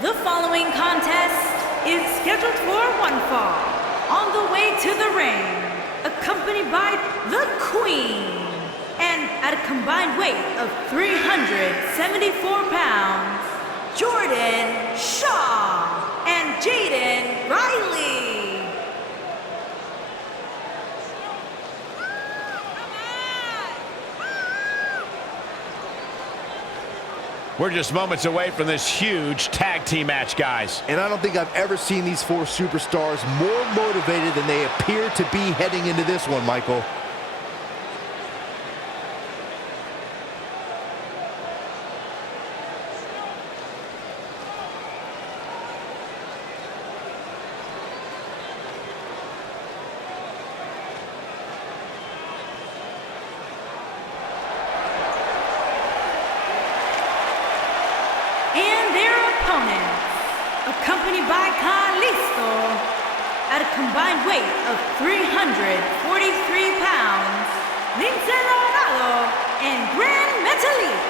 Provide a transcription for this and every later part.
The following contest is scheduled for one fall. On the way to the ring, accompanied by the Queen, and at a combined weight of 374 pounds, Jordan Shaw and Jaden Riley. We're just moments away from this huge tag team match, guys. And I don't think I've ever seen these four superstars more motivated than they appear to be heading into this one, Michael. Accompanied by Kalisto, at a combined weight of 343 pounds, Lince Dorado and Gran Metalik.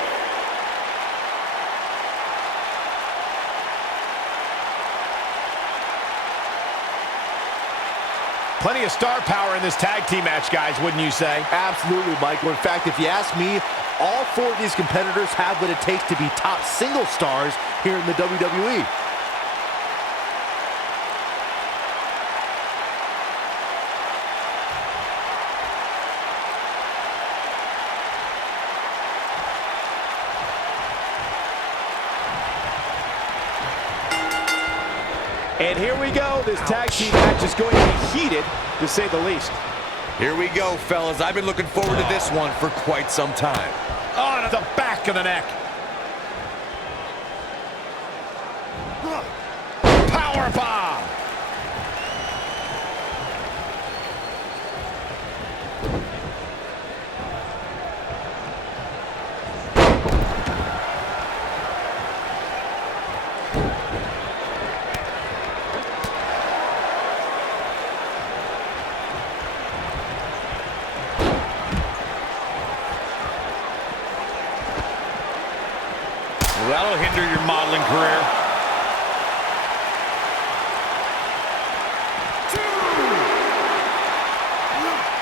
Plenty of star power in this tag team match, guys, wouldn't you say? Absolutely, Michael. In fact, if you ask me, all four of these competitors have what it takes to be top single stars here in the WWE. And here we go. This tag team match is going to be heated, to say the least. Here we go, fellas. I've been looking forward to this one for quite some time. On to the back of the neck. Power bomb. That'll hinder your modeling career.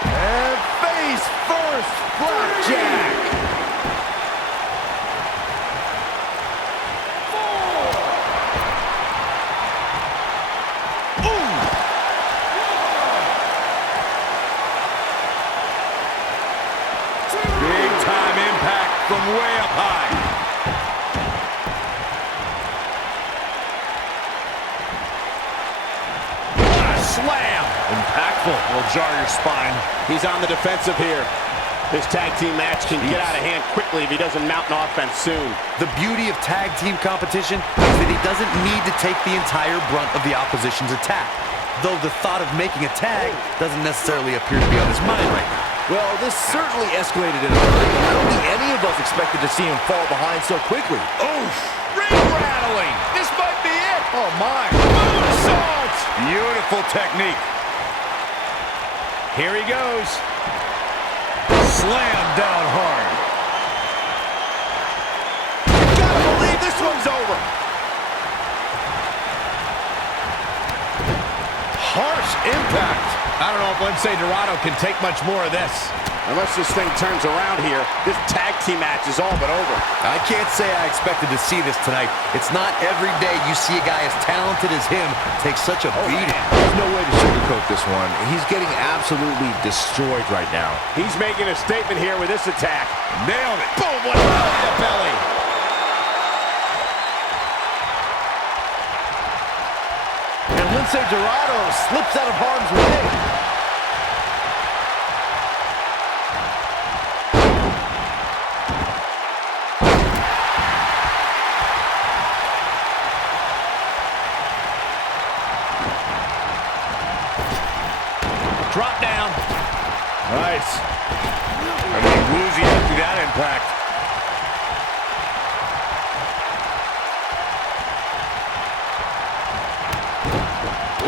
And face first, flapjack. 4. Ooh. Big time impact from way up high. Slam! Impactful. Will jar your spine. He's on the defensive here. This tag team match can get out of hand quickly if he doesn't mount an offense soon. The beauty of tag team competition is that he doesn't need to take the entire brunt of the opposition's attack. Though the thought of making a tag doesn't necessarily appear to be on his mind right now. Well, this certainly escalated in a hurry. I don't think any of us expected to see him fall behind so quickly. Oof! Ring rattling! This might be it! Oh, my. Moonsault! Beautiful technique. Here he goes. Slam down hard. Gotta believe this one's over. Harsh impact. I don't know if Lince Dorado can take much more of this. Unless this thing turns around here, this tag team match is all but over. I can't say I expected to see this tonight. It's not every day you see a guy as talented as him take such a beating. There's no way to sugarcoat this one. He's getting absolutely destroyed right now. He's making a statement here with this attack. Nailed it. Boom, what a belly to belly. And Lince Dorado slips out of harm's way. Drop down. Nice. I mean, woozy after that impact.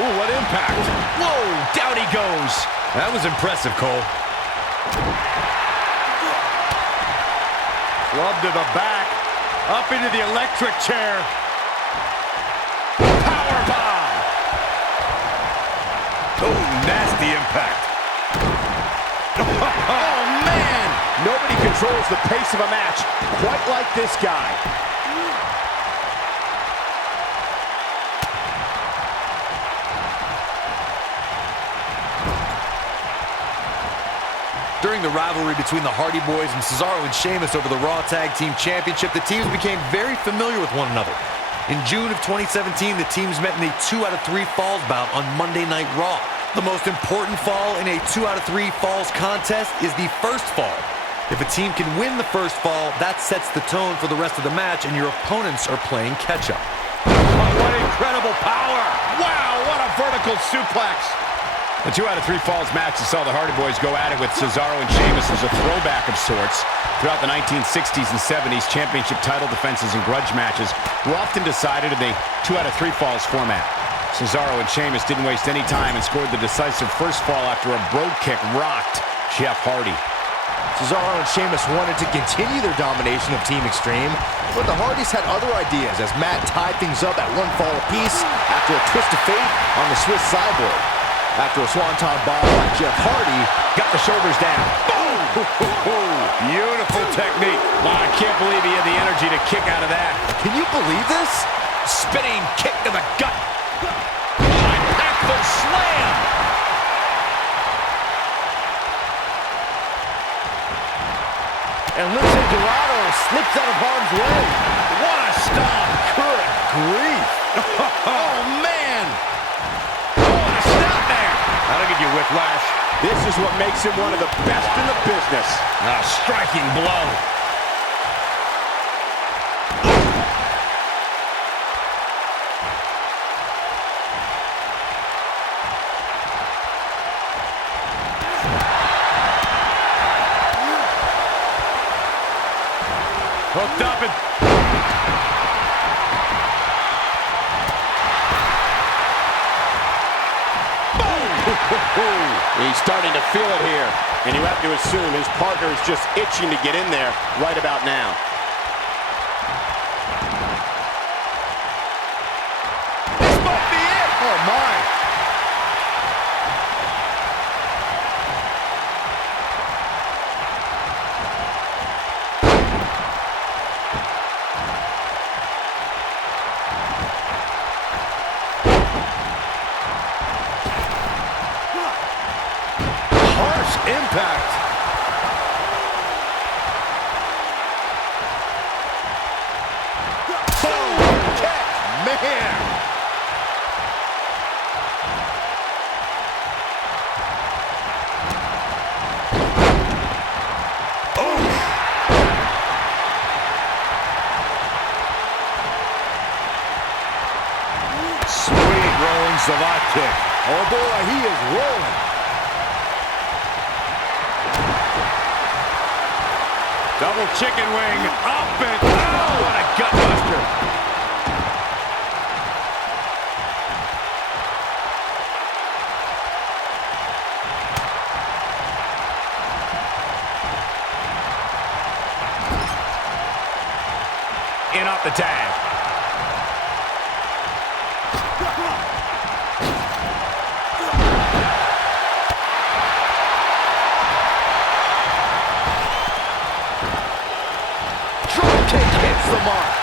Ooh, what impact. Whoa, down he goes. That was impressive, Cole. Club to the back. Up into the electric chair. the impact. Oh, man! Nobody controls the pace of a match quite like this guy. During the rivalry between the Hardy Boys and Cesaro and Sheamus over the Raw Tag Team Championship, the teams became very familiar with one another. In June of 2017, the teams met in a 2 out of 3 falls bout on Monday Night Raw. The most important fall in a 2 out of 3 falls contest is the first fall. If a team can win the first fall, that sets the tone for the rest of the match, and your opponents are playing catch-up. Oh, what incredible power! Wow, what a vertical suplex! The 2 out of 3 falls match that saw the Hardy Boys go at it with Cesaro and Sheamus as a throwback of sorts. Throughout the 1960s and 70s, championship title defenses and grudge matches were often decided in a 2 out of 3 falls format. Cesaro and Sheamus didn't waste any time and scored the decisive first fall after a brogue kick rocked Jeff Hardy. Cesaro and Sheamus wanted to continue their domination of Team Extreme, but the Hardys had other ideas as Matt tied things up at 1 fall apiece after a twist of fate on the Swiss Cyborg. After a swanton bomb by Jeff Hardy, Got the shoulders down. Boom! Beautiful technique. Wow, I can't believe he had the energy to kick out of that. can you believe this? Spinning kick to the gut. Impactful slam. And Lucha slips out of harm's way. What a stomp. Good grief. Oh, man. What a stop there. That'll give you whiplash. This is what makes him one of the best in the business. A striking blow. Hooked up and... He's starting to feel it here, and you have to assume his partner is just itching to get in there right about now. This might be it! Oh, my. Impact. Boom! Kick! Man! Sweet rolling Savate kick. Oh boy, he is rolling. Double chicken wing, up and, oh, what a gutbuster. In off the tag. Kick hits the mark.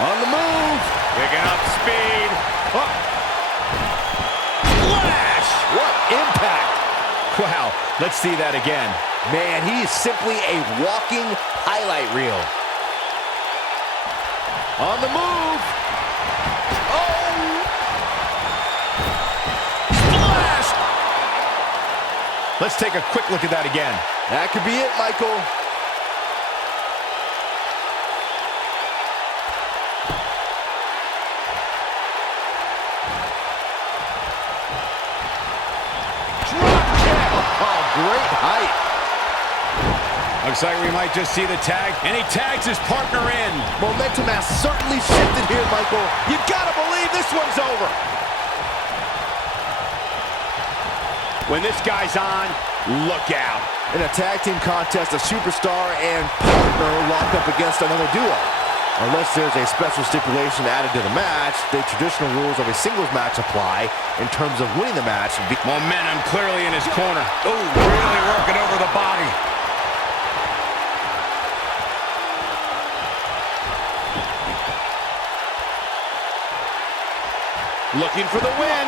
On the move. Picking up speed. Oh. Flash! What impact. Wow, let's see that again. Man, he is simply a walking highlight reel. On the move. Oh! Splash! Let's take a quick look at that again. That could be it, Michael. Great height. Looks like we might just see the tag, and he tags his partner in. Momentum has certainly shifted here, Michael. You gotta believe this one's over. When this guy's on, look out. In a tag team contest, a superstar and partner lock up against another duo. Unless there's a special stipulation added to the match, the traditional rules of a singles match apply in terms of winning the match. Momentum clearly in his corner. Oh, really working over the body. Looking for the win.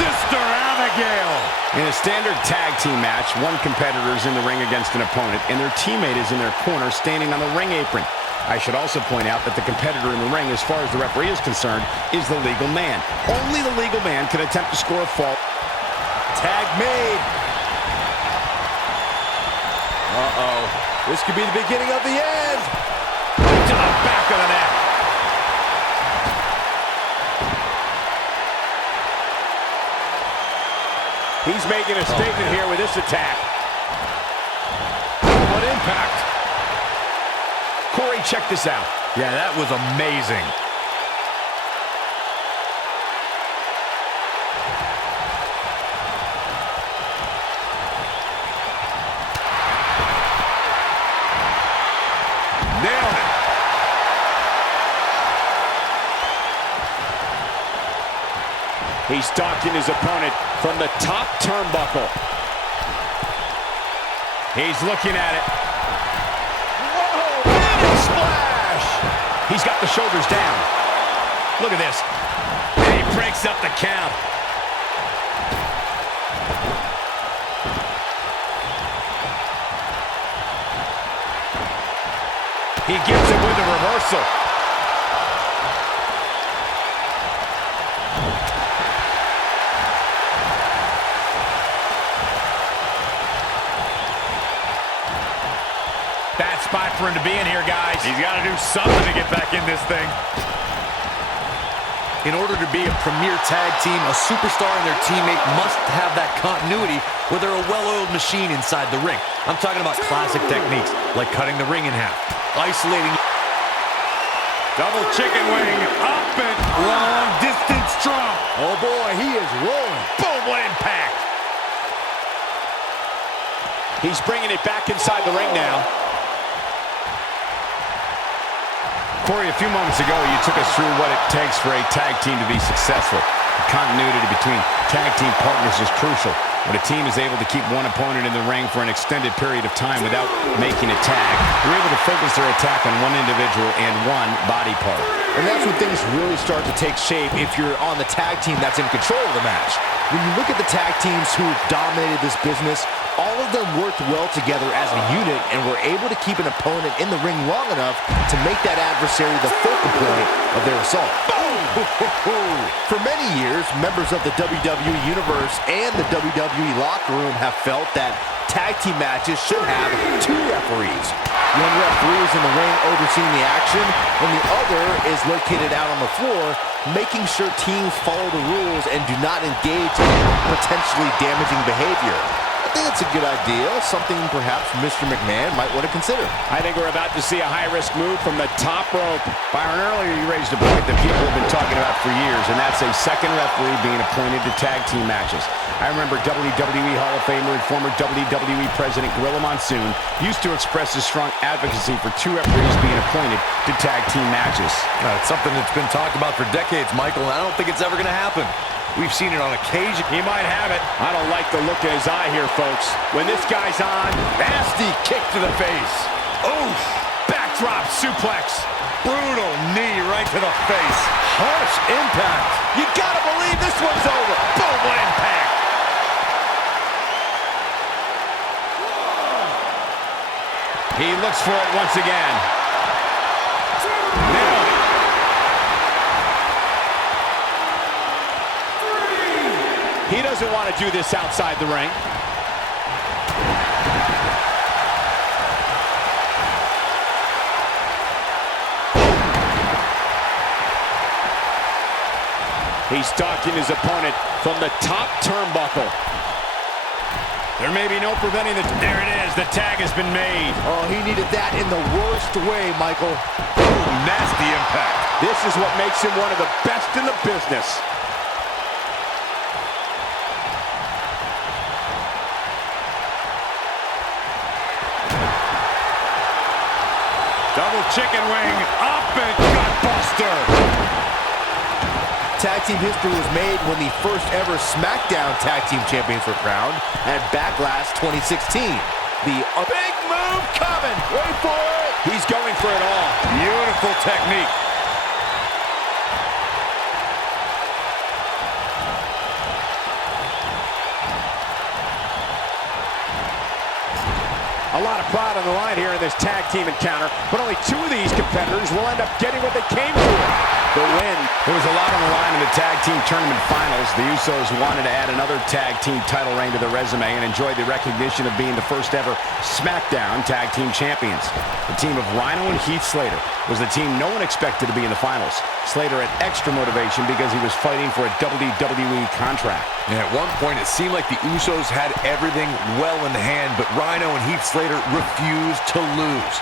Sister Abigail. In a standard tag team match, one competitor is in the ring against an opponent, and their teammate is in their corner standing on the ring apron. I should also point out that the competitor in the ring, as far as the referee is concerned, is the legal man. Only the legal man can attempt to score a fall. Tag made. Uh-oh. This could be the beginning of the end. To the back of the neck. He's making a statement here with this attack. What impact. Corey, check this out. Yeah, that was amazing. Nailed it. He's stalking his opponent from the top turnbuckle. He's looking at it. Whoa! Big splash! He's got the shoulders down. Look at this. And he breaks up the count. He gives it with a reversal. Bad spot for him to be in here, guys. He's got to do something to get back in this thing. In order to be a premier tag team, a superstar and their teammate must have that continuity where they're a well-oiled machine inside the ring. I'm talking about classic techniques like cutting the ring in half, isolating. Double chicken wing, up and long distance drop. Oh boy, he is rolling. Boom, what impact. He's bringing it back inside the ring now. Corey, a few moments ago, you took us through what it takes for a tag team to be successful. The continuity between tag team partners is crucial. When a team is able to keep one opponent in the ring for an extended period of time without making a tag, they're able to focus their attack on one individual and one body part. And that's when things really start to take shape if you're on the tag team that's in control of the match. When you look at the tag teams who dominated this business, all of them worked well together as a unit and were able to keep an opponent in the ring long enough to make that adversary the focal point of their assault. Boom! For many years, members of the WWE Universe and the WWE locker room have felt that tag team matches should have two referees. One referee is in the ring overseeing the action, and the other is located out on the floor, making sure teams follow the rules and do not engage in potentially damaging behavior. I think it's a good idea, something perhaps Mr. McMahon might want to consider. I think we're about to see a high-risk move from the top rope. Byron, earlier you raised a point that people have been talking about for years, and that's a second referee being appointed to tag team matches. I remember WWE Hall of Famer and former WWE President Gorilla Monsoon used to express his strong advocacy for two referees being appointed to tag team matches. It's something that's been talked about for decades, Michael, and I don't think it's ever going to happen. We've seen it on occasion. He might have it. I don't like the look in his eye here, folks. When this guy's on, Nasty kick to the face. oof, backdrop suplex. Brutal knee right to the face. Harsh impact. You gotta believe this one's over. Boom, what impact. He looks for it once again. Nailed it. He doesn't want to do this outside the ring. He's stalking his opponent from the top turnbuckle. There may be no preventing the... There it is. The tag has been made. Oh, he needed that in the worst way, Michael. Ooh, nasty impact. This is what makes him one of the best in the business. Double chicken wing, up and gut buster. Tag team history was made when the first ever SmackDown Tag Team Champions were crowned at Backlash 2016. The big move coming. Wait for it. He's going for it all. Beautiful technique. A lot of pride on the line here in this tag team encounter, but only two of these competitors will end up getting what they came for. The win. There was a lot on the line in the tag team tournament finals. The Usos wanted to add another tag team title reign to their resume and enjoy the recognition of being the first ever SmackDown Tag Team Champions. The team of Rhino and Heath Slater was the team no one expected to be in the finals. Slater had extra motivation because he was fighting for a WWE contract. And at one point, it seemed like the Usos had everything well in hand, but Rhino and Heath Slater refused to lose.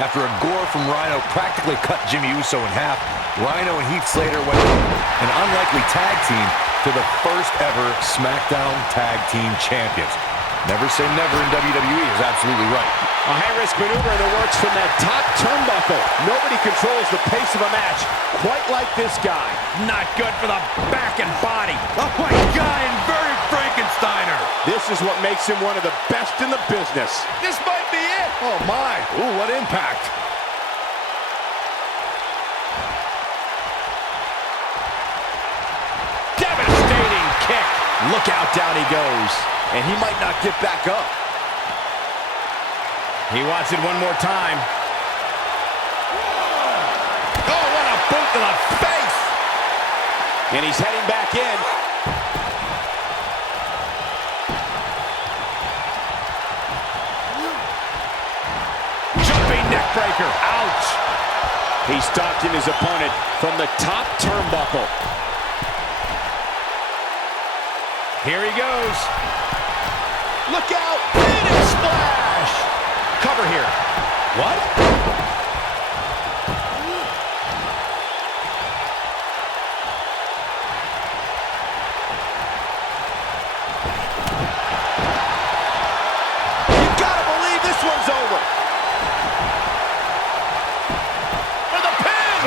After a gore from Rhino practically cut Jimmy Uso in half, Rhino and Heath Slater went from an unlikely tag team to the first ever SmackDown Tag Team Champions. Never say never in WWE is absolutely right. A high-risk maneuver in the works from that top turnbuckle. Nobody controls the pace of a match quite like this guy. Not good for the back and body. Oh my God, inverted Frankensteiner. This is what makes him one of the best in the business. This might be it. Oh my. Ooh, what impact. Devastating kick. Look out, down he goes. And he might not get back up. He wants it one more time. Oh, what a boot to the face. And he's heading back in. Jumping neck breaker. Ouch. He's stalking his opponent from the top turnbuckle. Here he goes. Look out! Phoenix splash! Cover here. What? You gotta believe this one's over. For the pin!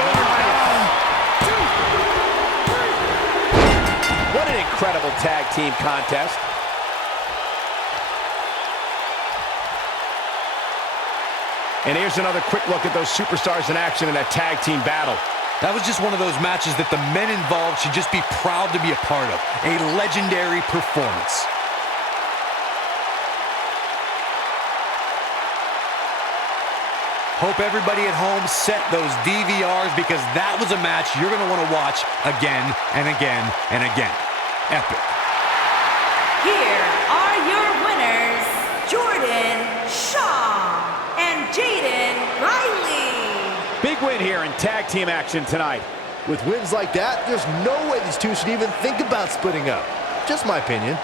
What an incredible tag team contest. And here's another quick look at those superstars in action in that tag team battle. That was just one of those matches that the men involved should just be proud to be a part of. A legendary performance. Hope everybody at home set those DVRs because that was a match you're going to want to watch again and again and again. Epic. Here are your winners, Jordan Shaw and Jaden Riley. Big win here in tag team action tonight. With wins like that, there's no way these two should even think about splitting up. Just my opinion.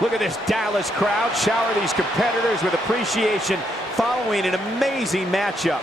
Look at this Dallas crowd shower these competitors with appreciation following an amazing matchup.